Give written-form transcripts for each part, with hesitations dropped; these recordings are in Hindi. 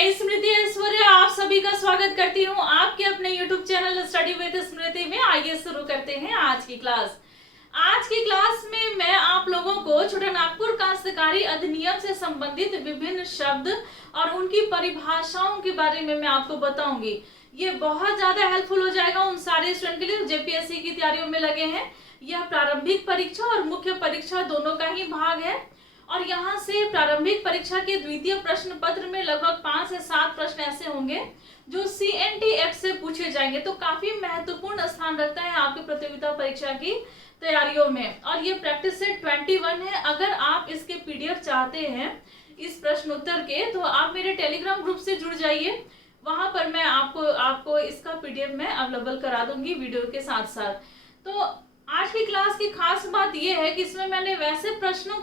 मैं स्मृति ऐश्वर्या आप सभी का स्वागत करती हूँ आपके अपने YouTube चैनल स्टडी विद स्मृति में। आइए शुरू करते हैं आज की क्लास। आज की क्लास में मैं आप लोगों को छोटा नागपुर काश्तकारी अधिनियम से संबंधित विभिन्न शब्द और उनकी परिभाषाओं के बारे में मैं आपको बताऊंगी। ये बहुत ज्यादा हेल्पफुल हो जाएगा उन सारे स्टूडेंट के लिए जेपीएससी की तैयारियों में लगे हैं। यह प्रारंभिक परीक्षा और मुख्य परीक्षा दोनों का ही भाग है और यहाँ से प्रारंभिक परीक्षा के द्वितीय प्रश्न पत्र में लगभग 5 से 7 प्रश्न ऐसे होंगे जो सीएनटी एक्ट से पूछे जाएंगे, तो काफी महत्वपूर्ण स्थान रखता है आपकी प्रतियोगिता परीक्षा की तैयारियों में। और ये प्रैक्टिस सेट 21 है। अगर आप इसके पीडीएफ चाहते हैं इस प्रश्न उत्तर के, तो आप मेरे टेलीग्राम ग्रुप से जुड़ जाइए। वहां पर मैं आपको इसका पीडीएफ में अवेलेबल करा दूंगी वीडियो के साथ साथ। तो आज की क्लास की खास बात यह है कि इसमें मैंने वैसे प्रश्न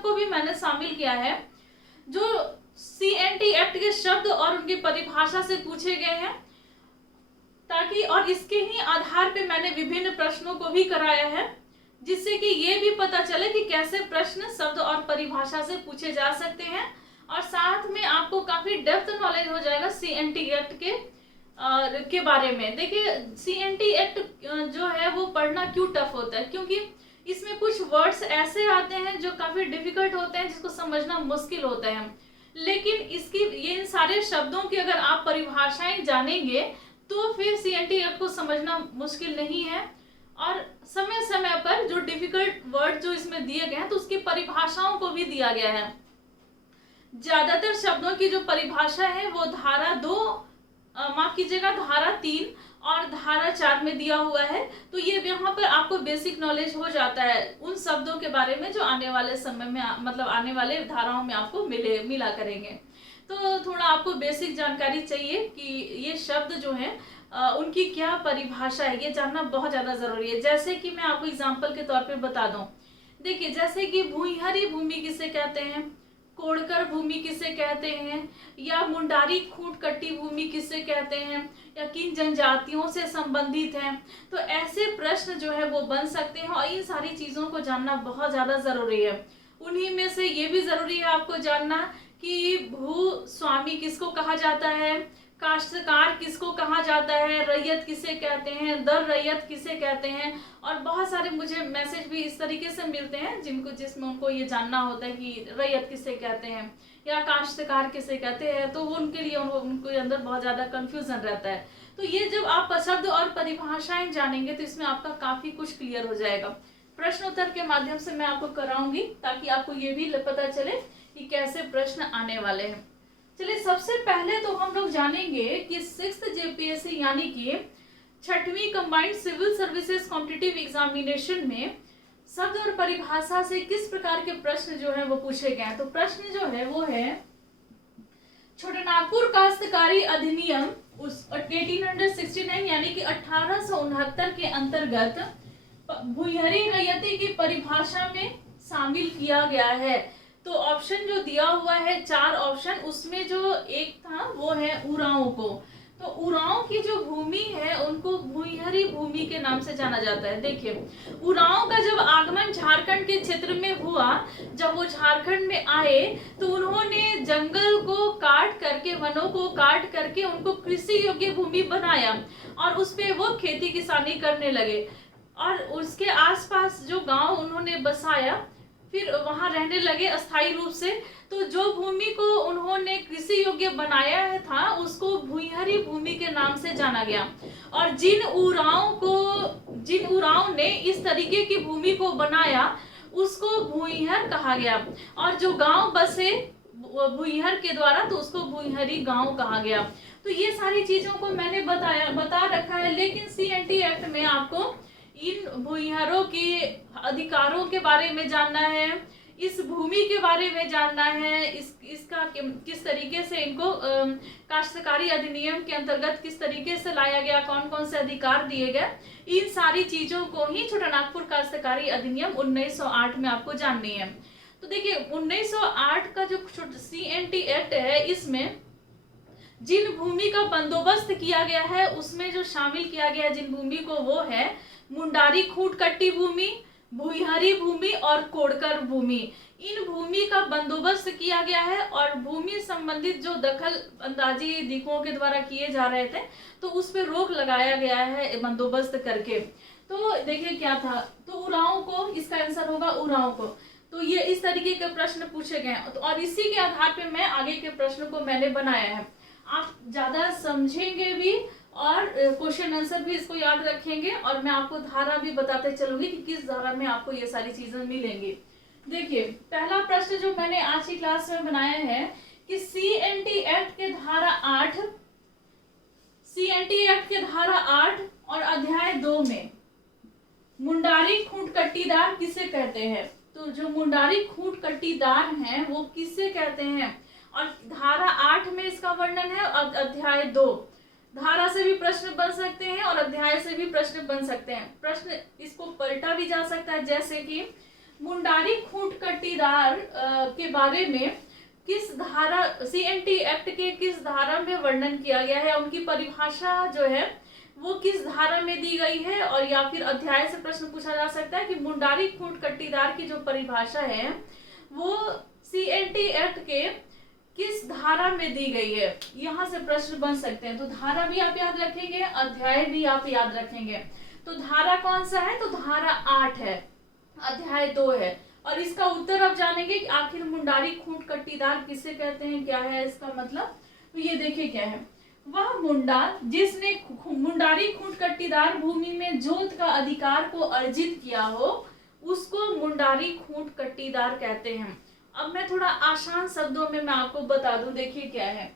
को भी मैंने शामिल किया है जो सीएनटी एक्ट के शब्द और उनकी परिभाषा से पूछे गए हैं, ताकि और इसके ही आधार पे मैंने विभिन्न प्रश्नों को भी कराया है, जिससे कि ये भी पता चले कि कैसे प्रश्न शब्द और परिभाषा से पूछे जा सकते हैं। और साथ में आपको काफी डेप्थ नॉलेज हो जाएगा सीएनटी एक्ट के बारे में। देखिए, सीएनटी एक्ट जो है वो पढ़ना क्यों टफ होता है, क्योंकि इसमें कुछ वर्ड्स ऐसे आते हैं जो काफी डिफिकल्ट होते हैं, जिसको समझना मुश्किल होता है। लेकिन ये इन सारे शब्दों की अगर आप परिभाषाएं जानेंगे तो फिर सीएनटी एक्ट को समझना मुश्किल नहीं है। और समय समय पर जो डिफिकल्ट वर्ड जो इसमें दिए गए हैं तो उसकी परिभाषाओं को भी दिया गया है। ज्यादातर शब्दों की जो परिभाषा है वो धारा 3 और धारा 4 में दिया हुआ है। तो ये यहाँ पर आपको बेसिक नॉलेज हो जाता है उन शब्दों के बारे में जो आने वाले समय में आने वाले धाराओं में आपको मिला करेंगे। तो थोड़ा आपको बेसिक जानकारी चाहिए कि ये शब्द जो हैं उनकी क्या परिभाषा है, ये जानना बहुत ज्यादा जरूरी है। जैसे कि मैं आपको एग्जाम्पल के तौर पे बता दूं, देखिए जैसे कि भूइंहरी भूमि किसे कहते हैं, कोड़कर भूमि किसे कहते हैं, या मुंडारी खूंट कट्टी भूमि किसे कहते हैं, या किन जनजातियों से संबंधित हैं। तो ऐसे प्रश्न जो है वो बन सकते हैं और इन सारी चीजों को जानना बहुत ज्यादा जरूरी है। उन्हीं में से ये भी जरूरी है आपको जानना कि भूस्वामी किसको कहा जाता है, काश्तकार किसको कहा जाता है, रैयत किसे कहते हैं, दर रैयत किसे कहते हैं। और बहुत सारे मुझे मैसेज भी इस तरीके से मिलते हैं जिसमें उनको ये जानना होता है कि रैयत किसे कहते हैं या काश्तकार किसे कहते हैं, तो उनके लिए उनके अंदर बहुत ज्यादा कंफ्यूजन रहता है। तो ये जब आप शब्द और परिभाषाएं जानेंगे तो इसमें आपका काफी कुछ क्लियर हो जाएगा। प्रश्न उत्तर के माध्यम से मैं आपको कराऊंगी ताकि आपको ये भी पता चले कि कैसे प्रश्न आने वाले हैं। चलिए, सबसे पहले तो हम लोग जानेंगे कि 6th जेपीएससी यानी कि 6वीं combined civil services competitive examination में शब्द और परिभाषा से किस प्रकार के प्रश्न जो है वो पूछे गए हैं। तो प्रश्न जो है वो है, छोटा नागपुर काश्तकारी अधिनियम 1869 यानी कि 1869 के अंतर्गत भूइंहरी रैयती की परिभाषा में शामिल किया गया है। तो ऑप्शन जो दिया हुआ है 4 ऑप्शन, उसमें जो एक था वो है उरांव को। तो उरांव की जो भूमि है उनको भूइंहरी भूमि के नाम से जाना जाता है। देखिए, उरांव का जब आगमन झारखंड के क्षेत्र में हुआ, जब वो झारखंड में आए तो उन्होंने जंगल को काट करके, वनों को काट करके उनको कृषि योग्य भूमि बनाया और उस पे वो खेती किसानी करने लगे। और उसके आसपास जो गांव उन्होंने बसाया, फिर वहां रहने लगे अस्थायी रूप से। तो जो भूमि को उन्होंने कृषि योग्य बनाया था उसको भूइंहरी भूमि के नाम से जाना गया। और जिन उरांव ने इस तरीके की भूमि को बनाया उसको भूइंहर कहा गया। और जो गांव बसे भूइंहर के द्वारा तो उसको भूइंहरी गांव कहा गया। तो ये सारी चीजों को मैंने बता रखा है। लेकिन सीएनटी एक्ट में आपको इन भूइंहरों के अधिकारों के बारे में जानना है, इस भूमि के बारे में जानना है, इसका किस तरीके से इनको काश्तकारी अधिनियम के अंतर्गत किस तरीके से लाया गया, कौन कौन से अधिकार दिए गए, इन सारी चीजों को ही छोटा नागपुर काश्तकारी अधिनियम 1908 में आपको जाननी है। तो देखिए, 1908 का जो सीएनटी एक्ट है, इसमें जिन भूमि का बंदोबस्त किया गया है उसमें जो शामिल किया गया जिन भूमि को, वो है मुंडारी खूंट कट्टी भूमि, भूमिहारी भूमि और कोड़कर भूमि, इन भूमि का बंदोबस्त किया गया है और भूमि संबंधित जो दखल अंदाजी दिकों के द्वारा किए जा रहे थे तो उस पर रोक लगाया गया है बंदोबस्त करके। तो देखिए क्या था, तो उरांव को, इसका आंसर होगा उरांव को। तो ये इस तरीके के प्रश्न पूछे गए हैं, तो और इसी के आधार पे मैं आगे के प्रश्न को मैंने बनाया है। आप ज्यादा समझेंगे भी और क्वेश्चन आंसर भी इसको याद रखेंगे, और मैं आपको धारा भी बताते चलूंगी कि किस धारा में आपको ये सारी चीजें मिलेंगी। देखिए पहला प्रश्न जो मैंने आज की क्लास में बनाया है कि सीएनटी एक्ट के धारा 8, सीएनटी एक्ट के धारा 8 और अध्याय 2 में मुंडारी खूंट कट्टीदार किसे कहते हैं। तो जो मुंडारी खूंट कट्टीदार हैं वो किसे कहते हैं, और धारा 8 में इसका वर्णन है और अध्याय 2। धारा से भी प्रश्न बन सकते हैं और अध्याय से भी प्रश्न बन सकते हैं। प्रश्न इसको पलटा भी जा सकता है, जैसे कि मुंडारी खूंट कट्टीदार के बारे में किस धारा, सीएनटी एक्ट के किस धारा में वर्णन किया गया है, उनकी परिभाषा जो है वो किस धारा में दी गई है। और या फिर अध्याय से प्रश्न पूछा जा सकता है कि मुंडारी खूंट कट्टीदार की जो परिभाषा है वो सीएनटी एक्ट के किस धारा में दी गई है, यहाँ से प्रश्न बन सकते हैं। तो धारा भी आप याद रखेंगे, अध्याय भी आप याद रखेंगे। तो धारा कौन सा है, तो धारा 8 है, अध्याय 2 है। और इसका उत्तर अब जानेंगे कि आखिर मुंडारी खूंट कट्टीदार किसे कहते हैं, क्या है इसका मतलब। तो ये देखिए क्या है, वह मुंडा जिसने मुंडारी खूंट कट्टीदार भूमि में जोत का अधिकार को अर्जित किया हो उसको मुंडारी खूंट कट्टीदार कहते हैं। अब मैं थोड़ा आसान शब्दों में मैं आपको बता दूं, देखिए क्या है।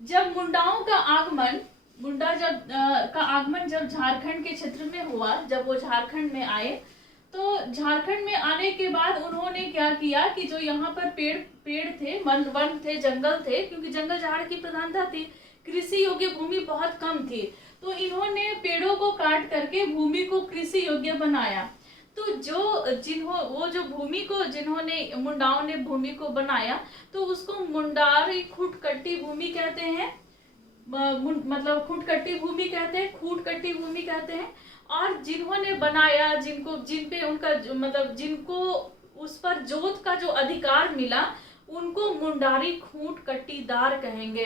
जब मुंडाओं का आगमन, का आगमन जब झारखंड के क्षेत्र में हुआ, जब वो झारखंड में आए, तो झारखंड में आने के बाद उन्होंने क्या किया कि जो यहाँ पर पेड़ थे, वन थे, जंगल थे, क्योंकि जंगल झाड़ की प्रधानता थी, कृषि योग्य भूमि बहुत कम थी, तो इन्होंने पेड़ों को काट करके भूमि को कृषि योग्य बनाया। तो जो भूमि को जिन्होंने, मुंडाओं ने भूमि को बनाया, तो उसको मुंडारी खूंट कट्टी भूमि कहते हैं, मतलब खूंट कट्टी भूमि कहते हैं, खूंट कट्टी भूमि कहते हैं। और जिन्होंने बनाया, जिनपे उनका मतलब जिनको उस पर जोत का जो अधिकार मिला उनको मुंडारी खूंट कट्टीदार कहेंगे।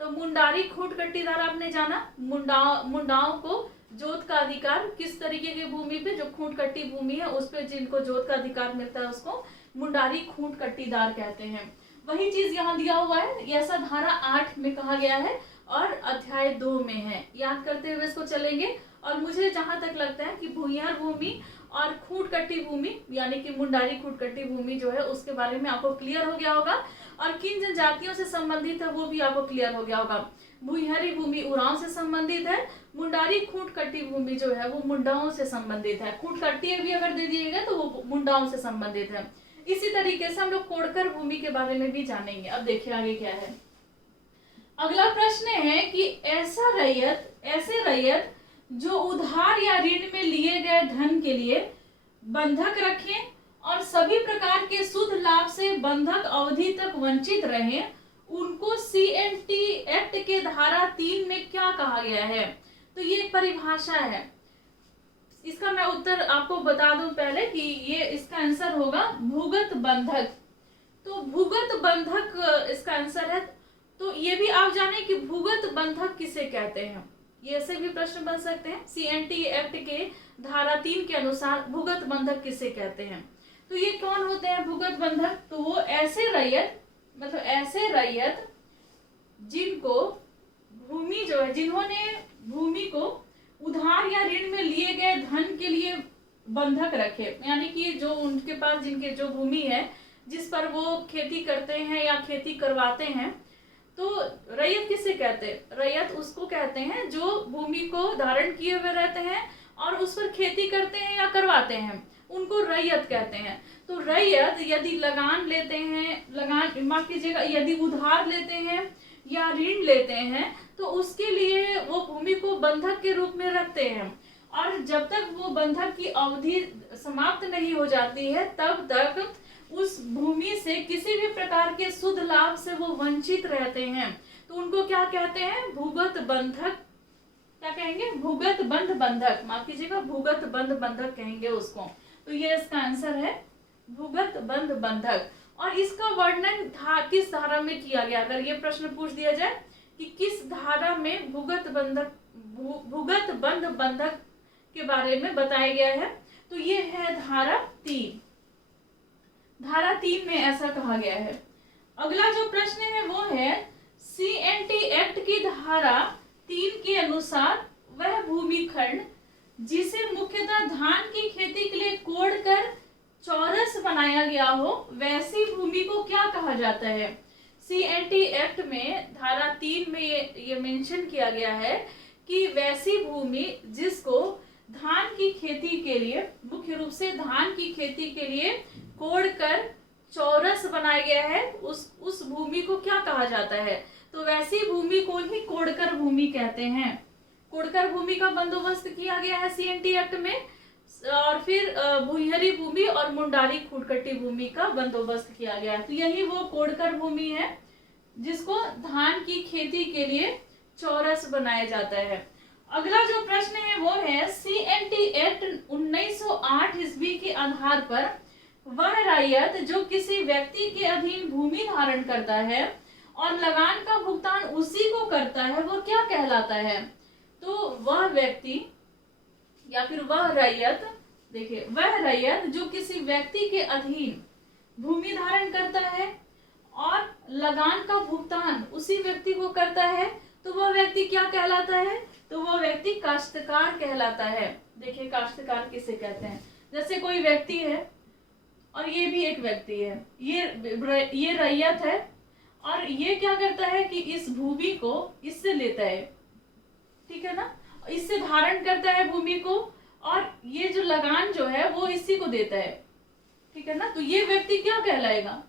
तो मुंडारी खूंट कट्टीदार आपने जाना, मुंडाओं को जोत का अधिकार किस तरीके की भूमि पे, जो खूंट कट्टी भूमि है उस पे जिनको जोत का अधिकार मिलता है उसको मुंडारी खूंट कट्टीदार कहते हैं। वही चीज यहाँ दिया हुआ है, ऐसा धारा 8 में कहा गया है और अध्याय 2 में है। याद करते हुए इसको चलेंगे। और मुझे जहां तक लगता है कि भूमिहार भूमि और खूंट कट्टी भूमि यानी कि मुंडारी खूंट कट्टी भूमि जो है उसके बारे में आपको क्लियर हो गया होगा, और किन जनजातियों से संबंधित है वो भी आपको क्लियर हो गया होगा। भूमिहारी भूमि उरांव से संबंधित है, मुंडारी खूंट कट्टी भूमि जो है वो मुंडाओं से संबंधित है। खूंट कट्टी भी अगर दे दिएगा तो वो मुंडाओं से संबंधित है। इसी तरीके से हम लोग कोड़कर भूमि के बारे में भी जानेंगे। अब देखिए आगे क्या है। अगला प्रश्न है कि ऐसे रैयत जो उधार या ऋण में लिए गए धन के लिए बंधक रखें और सभी प्रकार के शुद्ध लाभ से बंधक अवधि तक वंचित रहे, उनको सीएनटी एक्ट के धारा 3 में क्या कहा गया है। तो ये एक परिभाषा है, इसका मैं उत्तर आपको बता दूं पहले कि ये इसका आंसर होगा भूगत बंधक। तो भूगत बंधक इसका आंसर है। तो ये भी आप जाने कि भूगत बंधक किसे कहते हैं, ये ऐसे भी प्रश्न बन सकते हैं। सीएनटी एक्ट के धारा 3 के अनुसार भूगत बंधक किसे कहते हैं। तो ये कौन होते हैं भूगत बंधक, तो वो ऐसे रैयत जिनको भूमि जो है, जिन्होंने भूमि को उधार या ऋण में लिए गए धन के लिए बंधक रखे, यानी कि जो उनके पास जिनके जो भूमि है जिस पर वो खेती करते हैं या खेती करवाते हैं, तो रैयत किसे कहते हैं, रैयत उसको कहते हैं जो भूमि को धारण किए हुए रहते हैं और उस पर खेती करते हैं या करवाते हैं, उनको रैयत कहते हैं। तो रैयत यदि लगान लेते हैं, माफ कीजिएगा, यदि उधार लेते हैं या ऋण लेते हैं तो उसके लिए वो भूमि को बंधक के रूप में रखते हैं, और जब तक वो बंधक की अवधि समाप्त नहीं हो जाती है तब तक उस भूमि से किसी भी प्रकार के शुद्ध लाभ से वो वंचित रहते हैं। तो उनको क्या कहते हैं, भूगत बंधक, क्या कहेंगे, भूगत बंध बंधक, माफ कीजिएगा, भूगत बंध बंधक कहेंगे उसको। तो ये इसका आंसर है भूगत बंध बंधक। और इसका वर्णन किस धारा में किया गया, अगर ये प्रश्न पूछ दिया जाए कि किस धारा में भूगत बंध बंधक के बारे में बताया गया है, तो ये है धारा 3। धारा 3 में ऐसा कहा गया है। अगला जो प्रश्न है वो है CNT एक्ट की धारा 3 के अनुसार वह भूमिखंड जिसे मुख्यतः धान की खेती के लिए कोड़कर चौरस बनाया गया हो, वैसी भूमि को क्या कहा जाता है। CNT एक्ट में धारा 3 में ये मेंशन किया गया है कि वैसी भूमि जिसको धान की खेती के लिए, मुख्य रूप से धान की खेती के लिए कोड़कर चौरस बनाया गया है, उस भूमि को क्या कहा जाता है। तो वैसी भूमि को ही कोड़कर भूमि कहते हैं। कोड़कर भूमि का बंदोबस्त किया गया है CNT एक्ट में, और फिर भूइहरी भूमि और मुंडारी खुड़कटी भूमि का बंदोबस्त किया गया है। तो यही वो कोड़कर भूमि है जिसको धान की खेती के लिए चौरस बनाया जाता है। अगला जो प्रश्न है वो है CNT एक्ट 1908 ईस्वी के आधार पर वह रैयत जो किसी व्यक्ति के अधीन भूमि धारण करता है और लगान का भुगतान उसी को करता है, वो क्या कहलाता है। तो वह व्यक्ति या फिर वह रैयत, देखिए वह रैयत जो किसी व्यक्ति के अधीन भूमि धारण करता है और लगान का भुगतान उसी व्यक्ति को करता है, तो वह व्यक्ति क्या कहलाता है। तो वह व्यक्ति काश्तकार कहलाता है। देखिए काश्तकार किसे कहते हैं, जैसे कोई व्यक्ति है और ये भी एक व्यक्ति है, ये रैयत है और ये क्या करता है कि इस भूमि को इससे लेता है, ठीक है ना, इससे धारण करता है भूमि को, और ये जो लगान जो है वो इसी को देता है, ठीक है ना। तो ये व्यक्ति क्या कहलाएगा,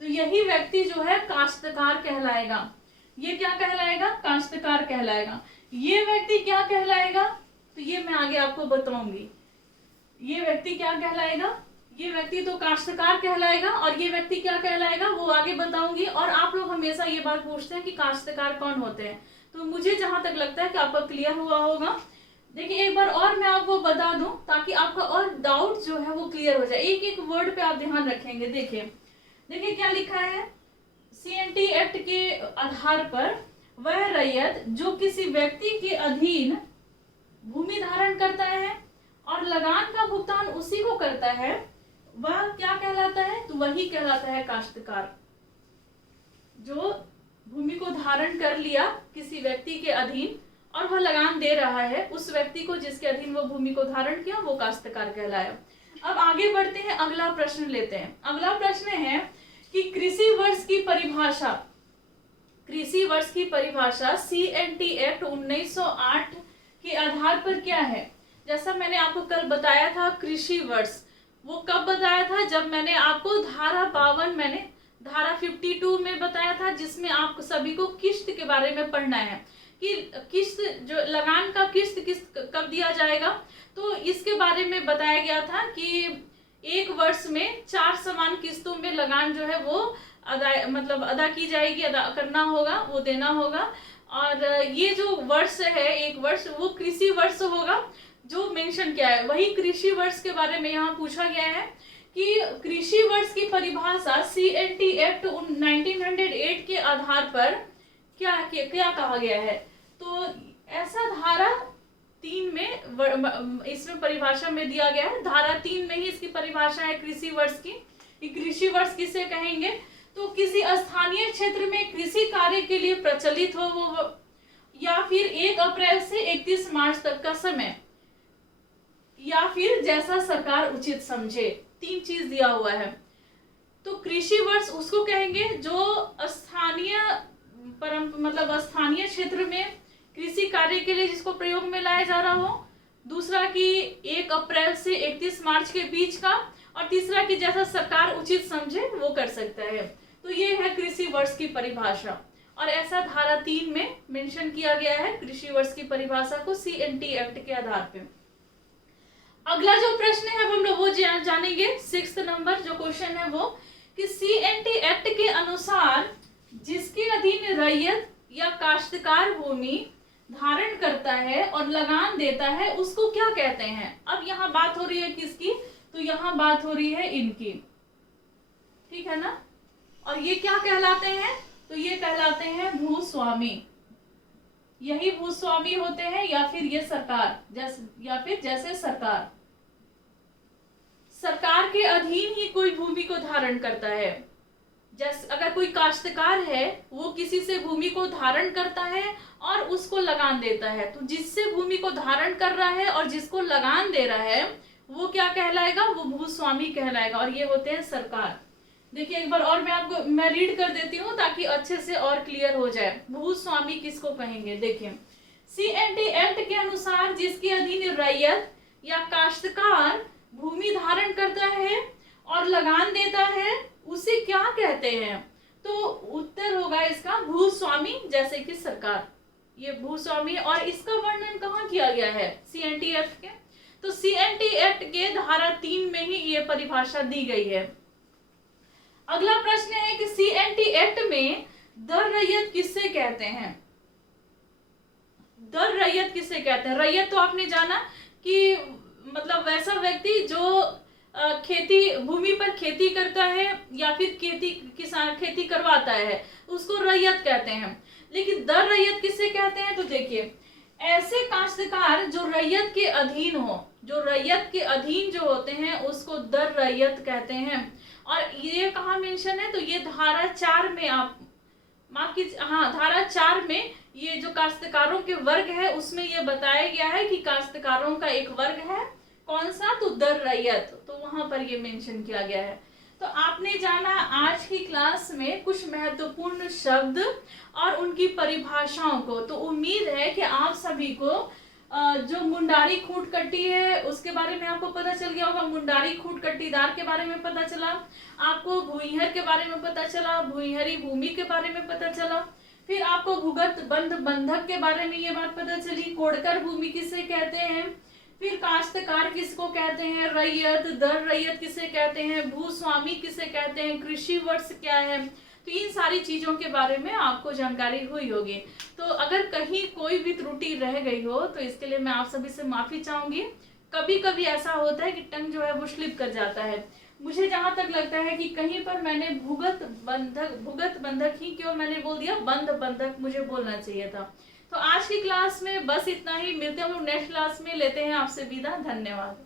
तो यही व्यक्ति जो है काश्तकार कहलाएगा। ये क्या कहलाएगा, काश्तकार कहलाएगा। ये व्यक्ति क्या कहलाएगा, तो ये मैं आगे आपको बताऊंगी। ये व्यक्ति क्या कहलाएगा, ये व्यक्ति तो काश्तकार कहलाएगा, और ये व्यक्ति क्या कहलाएगा वो आगे बताऊंगी। और आप लोग हमेशा ये बात पूछते हैं कि काश्तकार कौन होते हैं, तो मुझे जहां तक लगता है कि आपका क्लियर हुआ होगा। देखिए एक बार और मैं आपको बता दूं ताकि आपका और डाउट जो है वो क्लियर हो जाए। एक एक वर्ड पे आप ध्यान रखेंगे। देखिए क्या लिखा है, CNT एक्ट के आधार पर वह रैयत जो किसी व्यक्ति के अधीन भूमि धारण करता है और लगान का भुगतान उसी को करता है, वह क्या कहलाता है, तो वही कहलाता है काश्तकार। जो भूमि को धारण कर लिया किसी व्यक्ति के अधीन और वह लगान दे रहा है, उस व्यक्ति को जिसके अधीन वो भूमि को धारण किया, वो काश्तकार कहलाया। अब आगे बढ़ते हैं, अगला प्रश्न लेते हैं। अगला प्रश्न है कि कृषि वर्ष की परिभाषा, कृषि वर्ष की परिभाषा CNT एक्ट 1908 के आधार पर क्या है। जैसा मैंने आपको कल बताया था कृषि वर्ष, वो कब बताया था, जब मैंने आपको धारा 52 मैंने धारा 52 में बताया था, जिसमें आप सभी को किस्त के बारे में पढ़ना है कि किस्त जो लगान का किस्त कब दिया जाएगा। तो इसके बारे में बताया गया था कि एक वर्ष में 4 समान किस्तों में लगान जो है वो अदा की जाएगी, अदा करना होगा, वो देना होगा। और ये जो वर्ष है एक वर्ष, वो कृषि वर्ष होगा जो मेंशन किया है। वही कृषि वर्ष के बारे में यहाँ पूछा गया है कि कृषि वर्ष की परिभाषा CNT एक्ट 1908 के आधार पर क्या कहा गया है। तो ऐसा धारा 3 में इसमें परिभाषा में दिया गया है। धारा 3 में ही इसकी परिभाषा है कृषि वर्ष की। कृषि वर्ष किसे कहेंगे, तो किसी स्थानीय क्षेत्र में कृषि कार्य के लिए प्रचलित हो वो, या फिर 1 अप्रैल से 31 मार्च तक का समय, या फिर जैसा सरकार उचित समझे। 3 चीज दिया हुआ है। तो कृषि वर्ष उसको कहेंगे जो स्थानीय स्थानीय क्षेत्र में कृषि कार्य के लिए जिसको प्रयोग में लाया जा रहा हो। दूसरा कि 1 अप्रैल से 31 मार्च के बीच का, और तीसरा कि जैसा सरकार उचित समझे वो कर सकता है। तो ये है कृषि वर्ष की परिभाषा, और ऐसा धारा 3 में मेंशन किया गया है कृषि वर्ष की परिभाषा को CNT एक्ट के आधार पे। अगला जो प्रश्न है हम लोग वो जानेंगे। 6th नंबर जो क्वेश्चन है वो कि CNT एक्ट के अनुसार जिसके अधीन रैयत या काश्तकार भूमि धारण करता है और लगान देता है उसको क्या कहते हैं। अब यहाँ बात हो रही है किसकी, तो यहाँ बात हो रही है इनकी, ठीक है ना। और ये क्या कहलाते हैं, तो ये कहलाते हैं भूस्वामी। यही भूस्वामी होते हैं, या फिर ये सरकार, जैसे सरकार के अधीन ही कोई भूमि को धारण करता है। जैसे अगर कोई काश्तकार है, वो किसी से भूमि को धारण करता है और उसको लगान देता है, तो जिससे भूमि को धारण कर रहा है और जिसको लगान दे रहा है, वो क्या कहलाएगा, वो भूस्वामी कहलाएगा। और ये होते हैं सरकार। देखिए एक बार और मैं रीड कर देती हूँ ताकि अच्छे से और क्लियर हो जाए। भूस्वामी किसको कहेंगे, देखिए CNT एक्ट के अनुसार जिसके अधीन रैयत या काश्तकार भूमि धारण करता है और लगान देता है, उसे क्या कहते हैं, तो उत्तर होगा इसका भूस्वामी, जैसे कि सरकार, ये भूस्वामी। और इसका वर्णन कहाँ किया गया है, CNT एक्ट के, तो CNT एक्ट के धारा 3 में ही ये परिभाषा दी गई है। अगला प्रश्न है कि CNT एक्ट में दर रैयत किससे कहते हैं। दर रैयत किससे कहते हैं, रैयत तो आपने जाना कि मतलब वैसा व्यक्ति जो खेती भूमि पर खेती करता है या फिर खेती करवाता है, उसको रैयत कहते हैं। लेकिन दर रैयत किससे कहते हैं, तो देखिए ऐसे काश्तकार जो रैयत के अधीन हो, जो रैयत के अधीन जो होते हैं, उसको दर रैयत कहते हैं। और ये कहाँ मेंशन है, तो ये धारा 4 में, आप माफ कीजिए, हाँ धारा 4 में ये जो काश्तकारों के वर्ग है उसमें ये बताया गया है कि काश्तकारों का एक वर्ग है, कौन सा, तो दर रैयत, तो वहां पर ये मेंशन किया गया है। तो आपने जाना आज की क्लास में कुछ महत्वपूर्ण शब्द और उनकी परिभाषाओं को। तो उम्मीद है कि आप सभी को जो मुंडारी खूंट कट्टी है उसके बारे में आपको पता चल गया होगा, मुंडारी खूंट कट्टीदार के बारे में पता चला, आपको भूइहर के बारे में पता चला, भूइहरी भूमि के बारे में पता चला, फिर आपको भूगत बंध बंधक के बारे में ये बात पता चली, कोड़कर भूमि किसे कहते हैं, फिर काश्तकार किसको कहते हैं, रैयत, दर रैयत किसे कहते हैं, भूस्वामी किसे कहते हैं, कृषि वर्ष क्या है। तो इन सारी चीजों के बारे में आपको जानकारी हुई होगी। तो अगर कहीं कोई भी त्रुटि रह गई हो तो इसके लिए मैं आप सभी से माफी चाहूंगी। कभी कभी ऐसा होता है कि टंग जो है वो स्लिप कर जाता है। मुझे जहां तक लगता है कि कहीं पर मैंने भूगत बंधक ही क्यों मैंने बोल दिया, बंध बंधक मुझे बोलना चाहिए था। तो आज की क्लास में बस इतना ही, मिलते हैं हम लोग नेक्स्ट क्लास में, लेते हैं आपसे विदा, धन्यवाद।